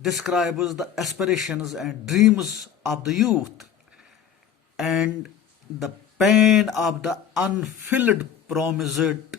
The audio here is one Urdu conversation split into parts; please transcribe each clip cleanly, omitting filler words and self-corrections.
describes the aspirations and dreams of the youth and the pain of the unfulfilled promised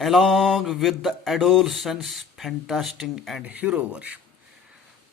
along with the adolescence fantastic and hero worship।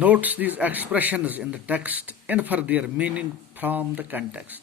Notes these expressions in the text, infer their meaning from the context।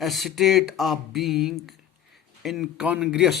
a state of being incongruous,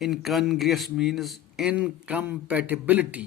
incongruous means incompatibility।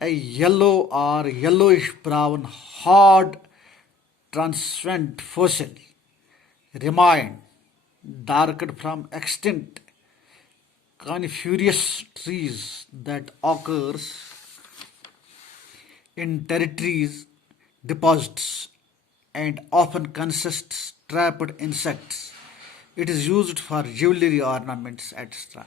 a yellow or yellowish brown hard transparent fossil remain darkened from extinct coniferous trees that occurs in territories deposits and often consists trapped insects। It is used for jewelry ornaments etc।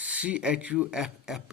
CHUFFED,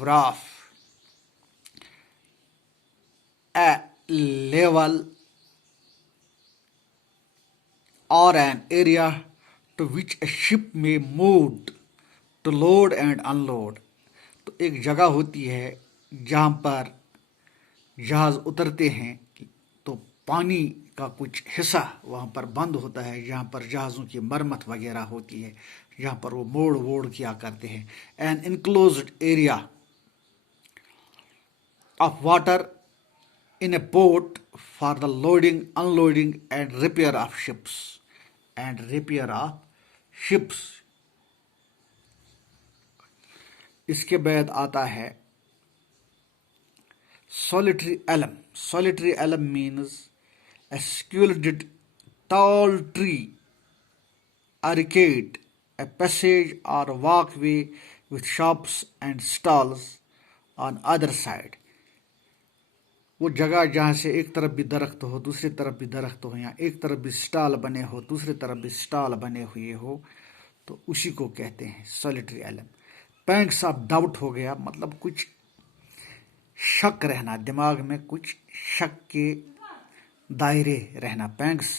wrath। a level or an area to which a ship may move to load and unload। تو ایک جگہ ہوتی ہے جہاں پر جہاز اترتے ہیں تو پانی کا کچھ حصہ وہاں پر بند ہوتا ہے جہاں پر جہازوں کی مرمت وغیرہ ہوتی ہے، جہاں پر وہ موڑ ووڑ کیا کرتے ہیں. An enclosed area of water in a port for the loading, unloading and repair of ships. اس کے بعد آتا ہے solitary elm. Solitary elm means a secluded tall tree, arcade, a passage or walkway with shops and stalls on either side. وہ جگہ جہاں سے ایک طرف بھی درخت ہو دوسری طرف بھی درخت ہو، یا ایک طرف بھی سٹال بنے ہو دوسری طرف بھی سٹال بنے ہوئے ہو، تو اسی کو کہتے ہیں سولیٹری ایلم. پینگس آف ڈاؤٹ ہو گیا، مطلب کچھ شک رہنا، دماغ میں کچھ شک کے دائرے رہنا. Pangs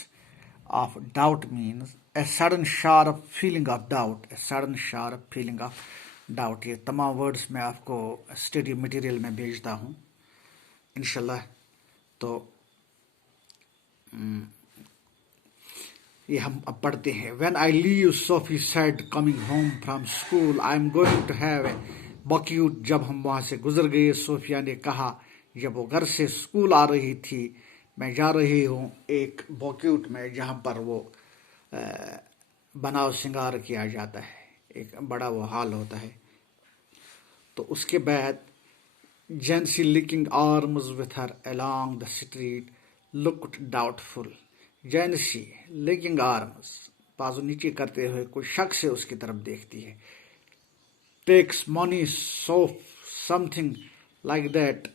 of doubt means a sudden sharp feeling of doubt. یہ تمام ورڈز میں آپ کو اسٹڈی مٹیریل میں بھیجتا ہوں انشاءاللہ. تو یہ ہم اب پڑھتے ہیں. When I leave, Sophie said, coming home from school, I'm going to have a banquet. جب ہم وہاں سے گزر گئے، صوفیہ نے کہا جب وہ گھر سے اسکول آ رہی تھی، میں جا رہی ہوں ایک banquet میں جہاں پر وہ بناؤ سنگار کیا جاتا ہے، ایک بڑا وہ ہال ہوتا ہے. تو اس کے بعد Jancy, linking arms with her along the street, looked doubtful. Jancy, linking arms, بازو نیچے کرتے ہوئے کوئی شک سے اس کی طرف دیکھتی ہے. Takes money, soap, something like that.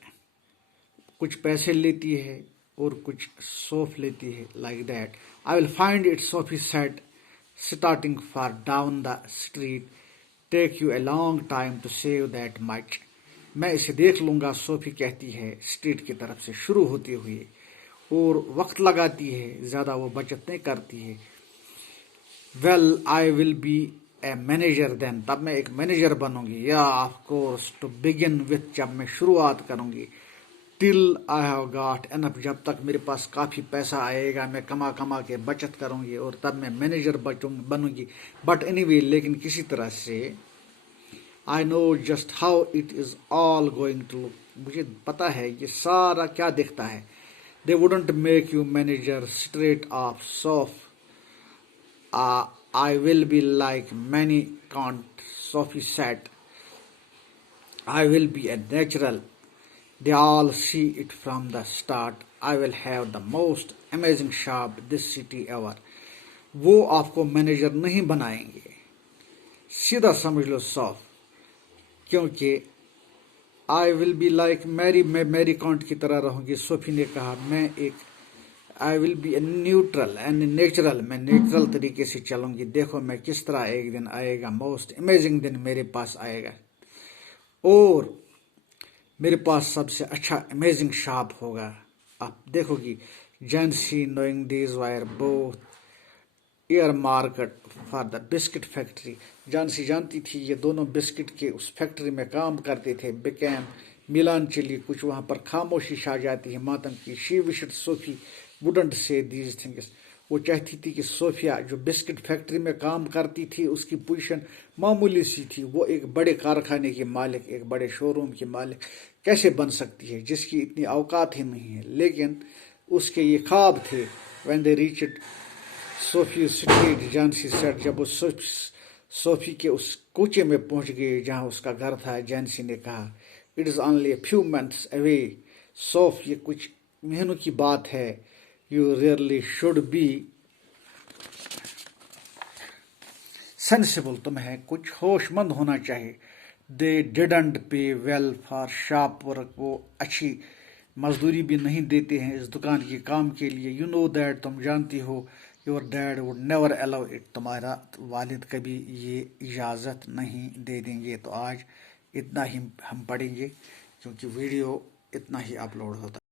کچھ پیسے لیتی ہے اور کچھ سوف لیتی ہے. Like that. I will find it, Sophie said, starting for down the street. Take you a long time to save that much. میں اسے دیکھ لوں گا، صوفی کہتی ہے اسٹریٹ کی طرف سے شروع ہوتے ہوئے، اور وقت لگاتی ہے، زیادہ وہ بچت نہیں کرتی ہے. Well I will be a manager then. تب میں ایک مینیجر بنوں گی. یا of course to begin with. جب میں شروعات کروں گی. Till I have got enough. جب تک میرے پاس کافی پیسہ آئے گا میں کما کے بچت کروں گی اور تب میں مینیجر بنوں گی. بٹ اینی وے، لیکن کسی طرح سے I know just how it is all going to look. مجھے پتا ہے یہ سارا کیا دکھتا ہے. They wouldn't make you manager straight off, Soph. I will be like many can't, Sophie said. I will be a natural. They all see it from the start. I will have the most amazing shop this city ever. وہ آپ کو مینیجر نہیں بنائیں گے، سیدھا سمجھ لو صاف، کیونکہ آئی ول بی لائک میری، میں میری کانٹ کی طرح رہوں گی. صوفی نے کہا میں ایک I will be a neutral and natural. میں نیچرل طریقے سے چلوں گی. دیکھو میں کس طرح ایک دن آئے گا، موسٹ امیزنگ دن میرے پاس آئے گا، اور میرے پاس سب سے اچھا امیزنگ شاپ ہوگا. آپ دیکھو گی. Jancy knowing these were both earmarked for the biscuit factory. Jancy جانتی تھی یہ دونوں بسکٹ کے اس فیکٹری میں کام کرتے تھے. بیکیم میلان چلی. کچھ وہاں پر خاموشی چھا جاتی ہے، ماتم کی. شی وشڈ صوفی وڈنٹ سے دیز تھنگس. وہ چاہتی تھی کہ صوفیہ جو بسکٹ فیکٹری میں کام کرتی تھی اس کی پوزیشن معمولی سی تھی، وہ ایک بڑے کارخانے کی مالک، ایک بڑے شو روم کی مالک کیسے بن سکتی ہے جس کی اتنی اوقات ہی نہیں ہے. لیکن اس کے یہ خواب تھے. When they reached Sophie street Jancy sat. جب وہ صوفی کے اس کوچے میں پہنچ گئے جہاں اس کا گھر تھا، جانسی نے کہا it is only a few months away. صوف، یہ کچھ مہینوں کی بات ہے. You really should be sensible. تمہیں کچھ ہوش مند ہونا چاہیے. They didn't pay well for shop work. وہ اچھی مزدوری بھی نہیں دیتے ہیں اس دکان کے کام کے لیے. You know that. تم جانتی ہو. Your dad would never allow it. تمہارا والد کبھی یہ اجازت نہیں دے دیں گے. تو آج اتنا ہی ہم پڑھیں گے کیونکہ ویڈیو اتنا ہی اپلوڈ ہوتا ہے.